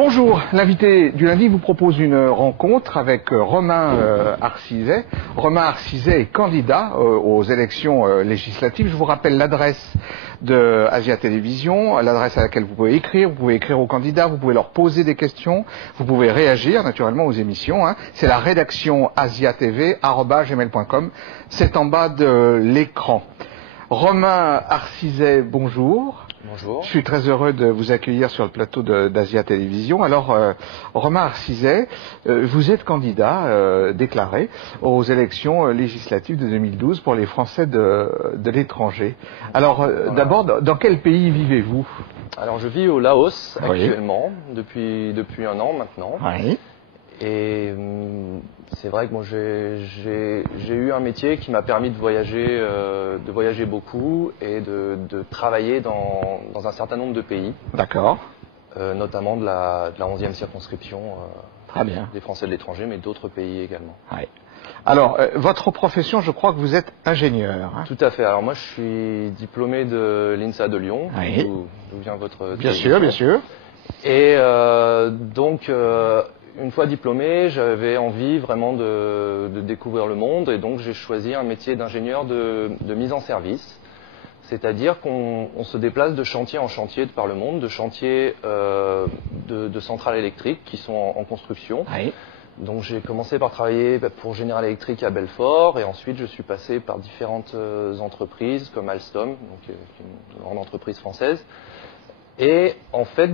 Bonjour, l'invité du lundi vous propose une rencontre avec Romain Arciset. Romain Arciset est candidat aux élections législatives. Je vous rappelle l'adresse de Asia Télévision, l'adresse à laquelle vous pouvez écrire aux candidats, vous pouvez leur poser des questions, vous pouvez réagir naturellement aux émissions. C'est la rédaction asiatv@gmail.com, c'est en bas de l'écran. Romain Arciset, bonjour. Bonjour. Je suis très heureux de vous accueillir sur le plateau d'Asia Télévision. Alors, Romain Arciset, vous êtes candidat déclaré aux élections législatives de 2012 pour les Français de l'étranger. Alors, d'abord, dans quel pays vivez-vous? Alors, je vis au Laos actuellement, depuis un an maintenant. Oui. Et c'est vrai que moi, j'ai eu un métier qui m'a permis de voyager beaucoup et de travailler dans un certain nombre de pays. D'accord. Notamment de la 11e circonscription Très bien. des Français de l'étranger, mais d'autres pays également. Oui. Alors, votre profession, je crois que vous êtes ingénieur. Tout à fait. Alors moi, je suis diplômé de l'INSA de Lyon, oui. d'où vient votre Bien sûr, bien sûr. Et donc, une fois diplômé, j'avais envie vraiment de découvrir le monde, et donc j'ai choisi un métier d'ingénieur de mise en service. C'est-à-dire qu'on se déplace de chantier en chantier de par le monde, de chantiers de centrales électriques qui sont en construction. Oui. Donc j'ai commencé par travailler pour General Electric à Belfort, et ensuite je suis passé par différentes entreprises comme Alstom, donc une grande entreprise française. Et en fait,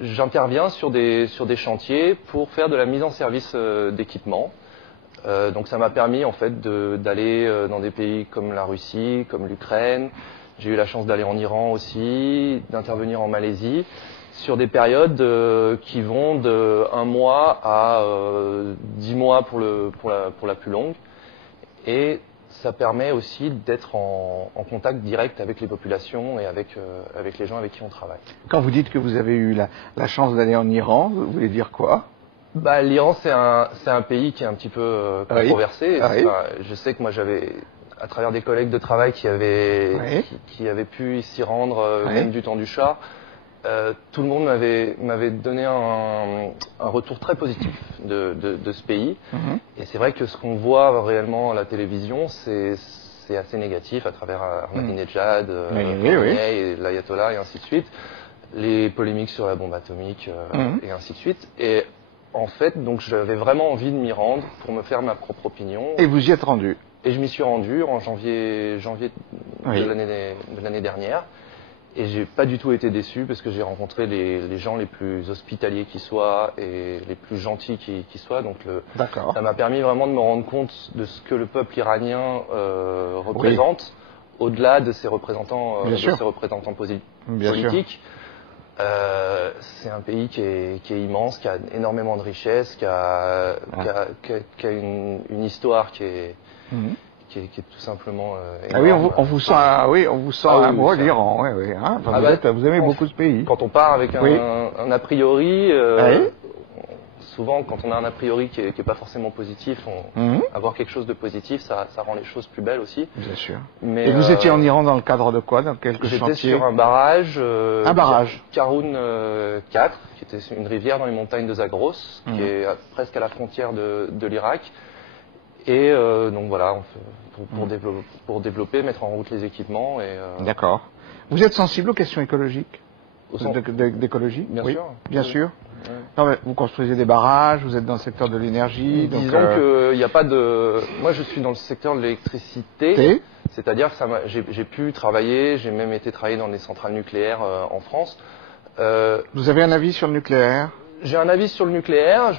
j'interviens sur des chantiers pour faire de la mise en service d'équipements. Donc ça m'a permis en fait d'aller dans des pays comme la Russie, comme l'Ukraine. J'ai eu la chance d'aller en Iran aussi, d'intervenir en Malaisie, sur des périodes qui vont de 1 mois à 10 mois pour la plus longue. Et ça permet aussi d'être en contact direct avec les populations et avec les gens avec qui on travaille. Quand vous dites que vous avez eu la chance d'aller en Iran, vous voulez dire quoi? L'Iran, c'est un pays qui est un petit peu controversé. Oui. Je sais que moi, j'avais, à travers des collègues de travail qui avaient pu s'y rendre, même du temps du Shah, tout le monde m'avait donné un retour très positif de ce pays. Et c'est vrai que ce qu'on voit réellement à la télévision, c'est assez négatif à travers Ahmadinejad, et l'Ayatollah et ainsi de suite. Les polémiques sur la bombe atomique et ainsi de suite. Et en fait, donc j'avais vraiment envie de m'y rendre pour me faire ma propre opinion. Et vous y êtes rendu? Et je m'y suis rendu en janvier de l'année dernière. Et j'ai pas du tout été déçu parce que j'ai rencontré les gens les plus hospitaliers qui soient et les plus gentils qui soient. Donc ça m'a permis vraiment de me rendre compte de ce que le peuple iranien représente, au-delà de ses représentants, politiques. C'est un pays qui est immense, qui a énormément de richesses, qui a une histoire qui est tout simplement énorme. On vous sent amoureux de l'Iran. Vous aimez beaucoup ce pays. Quand on part avec un a priori, souvent quand on a un a priori qui est pas forcément positif, avoir quelque chose de positif, ça rend les choses plus belles aussi. Bien sûr. Mais, et vous étiez en Iran dans le cadre de quoi? Dans quelques chantiers? J'étais sur un barrage. Karun 4, qui était une rivière dans les montagnes de Zagros, qui est presque à la frontière de l'Irak. Et donc voilà, pour développer, mettre en route les équipements. D'accord. Vous êtes sensible aux questions écologiques? D'écologie? Bien sûr. Bien sûr. Oui. Non, mais vous construisez des barrages, vous êtes dans le secteur de l'énergie. Disons qu'il n'y a pas de... Moi, je suis dans le secteur de l'électricité. C'est-à-dire que j'ai pu travailler, j'ai même été travailler dans des centrales nucléaires en France. Vous avez un avis sur le nucléaire? J'ai un avis sur le nucléaire.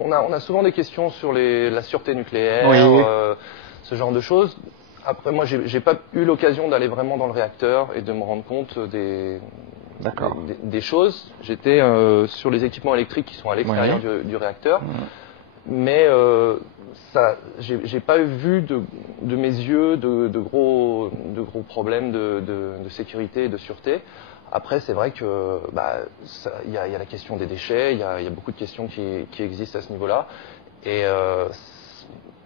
On a souvent des questions sur la sûreté nucléaire, ce genre de choses. Après, moi, j'ai pas eu l'occasion d'aller vraiment dans le réacteur et de me rendre compte des choses. J'étais sur les équipements électriques qui sont à l'extérieur du réacteur, mais j'ai pas vu de mes yeux de gros problèmes de sécurité et de sûreté. Après, c'est vrai que y a la question des déchets, il y a beaucoup de questions qui existent à ce niveau-là, et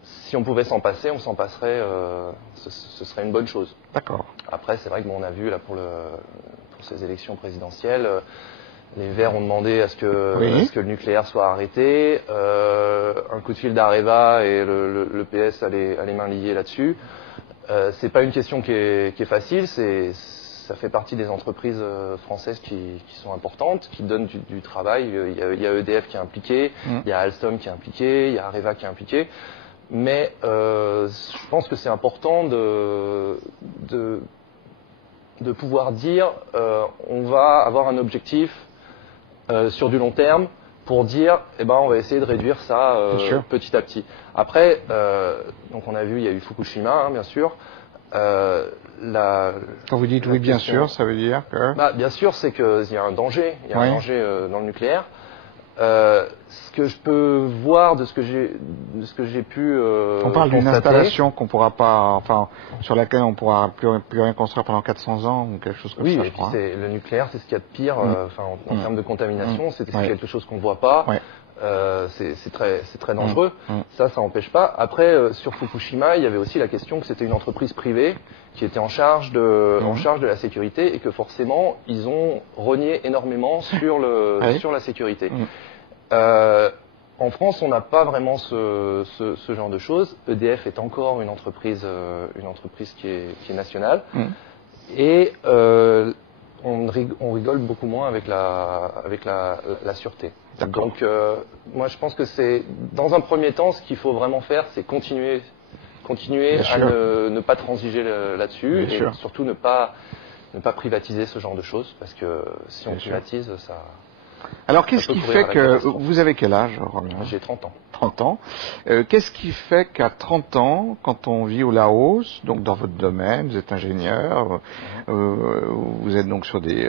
si on pouvait s'en passer, on s'en passerait. Ce serait une bonne chose. D'accord. Après, c'est vrai que on a vu là pour ces élections présidentielles, Les Verts ont demandé à ce que, Oui. à ce que le nucléaire soit arrêté. Un coup de fil d'Areva et le PS a les mains liées là-dessus. C'est pas une question qui est facile. Ça fait partie des entreprises françaises qui sont importantes, qui donnent du travail. Il y a EDF qui est impliqué, il y a Alstom qui est impliqué, il y a Areva qui est impliqué. Mais je pense que c'est important de pouvoir dire on va avoir un objectif sur du long terme pour dire on va essayer de réduire ça petit à petit. Après, donc on a vu, il y a eu Fukushima, bien sûr. Quand vous dites oui, bien sûr, ça veut dire que... Bien sûr, c'est qu'il y a un danger. Il y a un danger dans le nucléaire. Ce que je peux voir de ce que j'ai pu on parle d'une constater, installation qu'on pourra pas, enfin, sur laquelle on pourra plus rien construire pendant 400 ans ou quelque chose comme ça. Oui, et puis le nucléaire, c'est ce qu'il y a de pire. En termes de contamination, c'est quelque chose qu'on ne voit pas. Ouais. C'est très dangereux. Ça n'empêche pas. Après, sur Fukushima, il y avait aussi la question que c'était une entreprise privée qui était en charge de la sécurité et que forcément, ils ont rogné énormément sur la sécurité. En France, on n'a pas vraiment ce genre de choses. EDF est encore une entreprise qui est nationale. Et on rigole beaucoup moins avec la sûreté. Donc, moi, je pense que c'est, dans un premier temps, ce qu'il faut vraiment faire, c'est continuer à ne pas transiger là-dessus et surtout ne pas privatiser ce genre de choses, parce que si on privatise, ça... Alors, qu'est-ce qui fait que... Vous avez quel âge, Romain ? J'ai 30 ans. 30 ans. Qu'est-ce qui fait qu'à 30 ans, quand on vit au Laos, donc dans votre domaine, vous êtes ingénieur, vous êtes donc sur des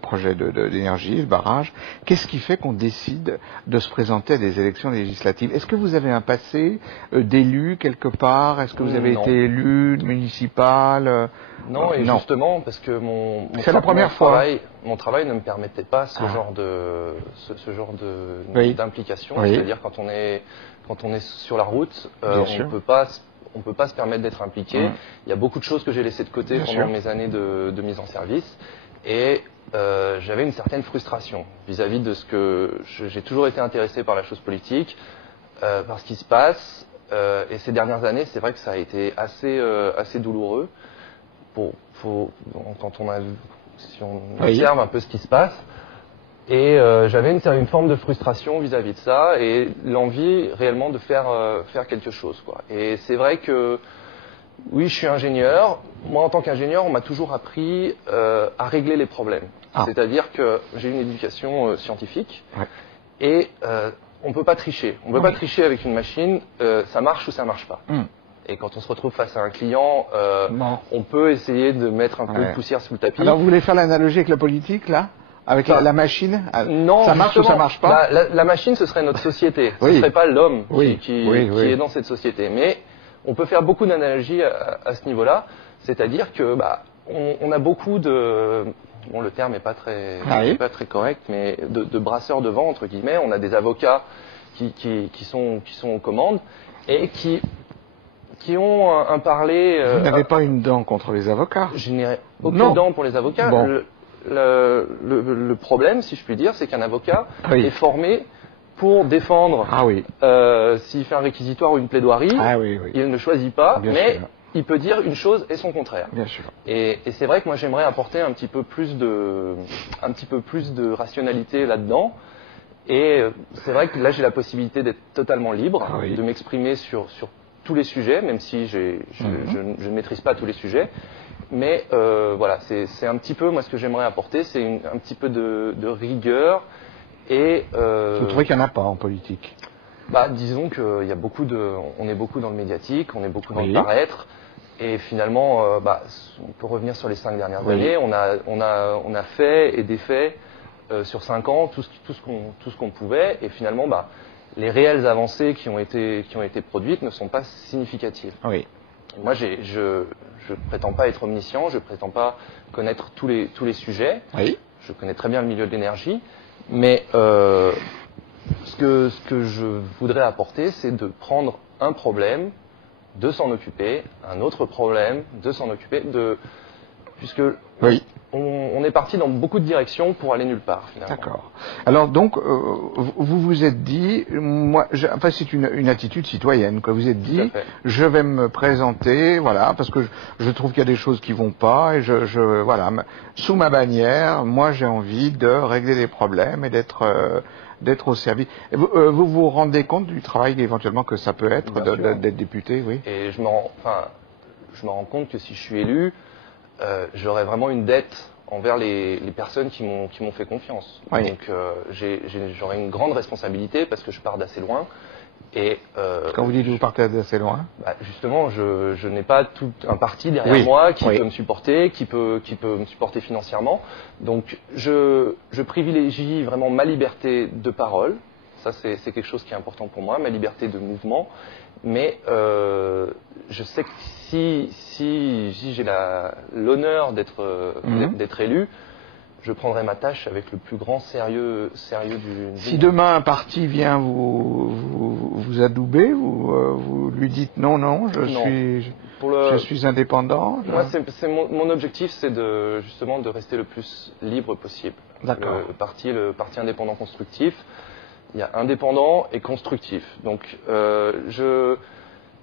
projets d'énergie, de barrage, qu'est-ce qui fait qu'on décide de se présenter à des élections législatives ? Est-ce que vous avez un passé d'élu quelque part ? Est-ce que vous avez été élu municipal ? Non, et justement, parce que mon travail ne me permettait pas ce genre d'implication. C'est-à-dire quand on est sur la route, on peut pas se permettre d'être impliqué. Il y a beaucoup de choses que j'ai laissées de côté pendant mes années de mise en service. Et j'avais une certaine frustration vis-à-vis de ce que... J'ai toujours été intéressé par la chose politique, par ce qui se passe. Et ces dernières années, c'est vrai que ça a été assez douloureux. Si on observe un peu ce qui se passe, et j'avais une forme de frustration vis-à-vis de ça et l'envie réellement de faire quelque chose, quoi. Et c'est vrai que oui, je suis ingénieur. Moi, en tant qu'ingénieur, on m'a toujours appris à régler les problèmes. C'est-à-dire que j'ai une éducation scientifique et on peut pas tricher. On peut pas tricher avec une machine. Ça marche ou ça marche pas. Et quand on se retrouve face à un client, on peut essayer de mettre un peu de poussière sous le tapis. Alors, vous voulez faire l'analogie avec la politique, là ? Avec la machine ? Non, ça marche ou ça marche pas ? La machine, ce serait notre société. Ce ne serait pas l'homme qui est dans cette société. Mais on peut faire beaucoup d'analogies à ce niveau-là. C'est-à-dire que on a beaucoup de... Bon, le terme n'est pas très correct, mais de brasseurs de vent, entre guillemets. On a des avocats qui sont aux commandes et qui ont un parler... Vous n'avez pas une dent contre les avocats ? Je n'ai aucune dent pour les avocats. Bon. Le problème, si je puis dire, c'est qu'un avocat est formé pour défendre... s'il fait un réquisitoire ou une plaidoirie, il ne choisit pas, il peut dire une chose et son contraire. Bien sûr. Et c'est vrai que moi, j'aimerais apporter un petit peu plus de rationalité là-dedans. Et c'est vrai que là, j'ai la possibilité d'être totalement libre, de m'exprimer sur tous les sujets, même si je ne maîtrise pas tous les sujets. Mais voilà, c'est un petit peu, moi, ce que j'aimerais apporter, c'est un petit peu de rigueur. Et, vous trouvez qu'il n'y en a pas en politique ? Disons qu'on est beaucoup dans le médiatique, on est beaucoup dans le paraître. Et finalement, on peut revenir sur les 5 dernières années. On a fait et défait sur 5 ans tout ce qu'on pouvait. Et finalement, les réelles avancées qui ont été produites ne sont pas significatives. Moi, je prétends pas être omniscient, je prétends pas connaître tous les sujets. Je connais très bien le milieu de l'énergie, mais ce que je voudrais apporter, c'est de prendre un problème, de s'en occuper, un autre problème, de s'en occuper, puisque Oui. On est parti dans beaucoup de directions pour aller nulle part, finalement. D'accord. Alors donc, vous vous êtes dit, enfin c'est une attitude citoyenne, quoi. Vous vous êtes dit, je vais me présenter, voilà, parce que je trouve qu'il y a des choses qui vont pas, et voilà, sous ma bannière, moi j'ai envie de régler les problèmes et d'être au service. Et vous vous rendez compte du travail éventuellement que ça peut être d'être député, oui. Et je me rends compte que si je suis élu, j'aurais vraiment une dette envers les personnes qui m'ont fait confiance. Oui. Donc j'aurais une grande responsabilité parce que je pars d'assez loin. Et quand vous dites que vous partez d'assez loin, justement, je n'ai pas tout un parti derrière moi qui peut me supporter, qui peut me supporter financièrement. Donc je privilégie vraiment ma liberté de parole. Ça, c'est quelque chose qui est important pour moi, ma liberté de mouvement. Mais je sais que si j'ai l'honneur d'être élu, je prendrai ma tâche avec le plus grand sérieux du Si demain un parti vient vous adouber, vous lui dites non, je suis indépendant. Moi, mon objectif, c'est justement de rester le plus libre possible. D'accord. Le parti indépendant constructif. Il y a indépendant et constructif. Donc,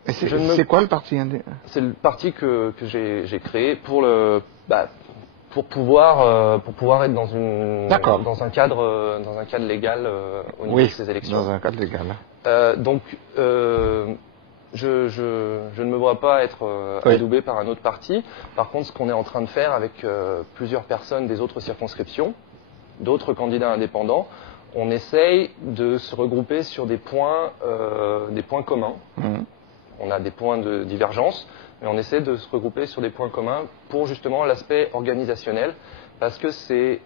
c'est quoi le parti indépendant? C'est le parti que j'ai créé pour pouvoir être dans un cadre légal au niveau de ces élections. Dans un cadre légal. Donc, je ne me vois pas être adoubé par un autre parti. Par contre, ce qu'on est en train de faire avec plusieurs personnes des autres circonscriptions, d'autres candidats indépendants, on essaye de se regrouper sur des points communs. On a des points de divergence, mais on essaie de se regrouper sur des points communs pour justement l'aspect organisationnel, parce que c'est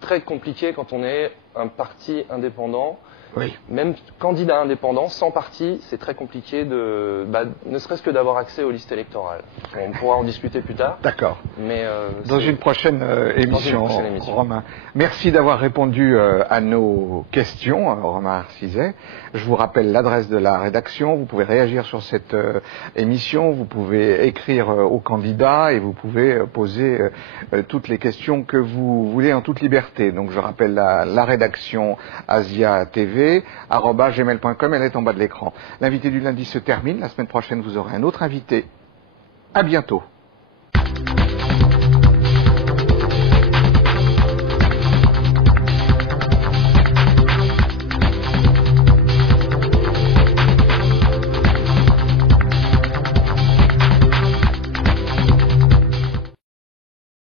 très compliqué quand on est un parti indépendant. Oui. Même candidat indépendant, sans parti, c'est très compliqué ne serait-ce que d'avoir accès aux listes électorales. On pourra en discuter plus tard. D'accord. Mais dans une prochaine émission, Romain. Merci d'avoir répondu à nos questions, Romain Arcizet. Je vous rappelle l'adresse de la rédaction. Vous pouvez réagir sur cette émission. Vous pouvez écrire aux candidats et vous pouvez poser toutes les questions que vous voulez en toute liberté. Donc je rappelle la rédaction Asia TV. @gmail.com, elle est en bas de l'écran. L'invité du lundi se termine. La semaine prochaine, vous aurez un autre invité. À bientôt.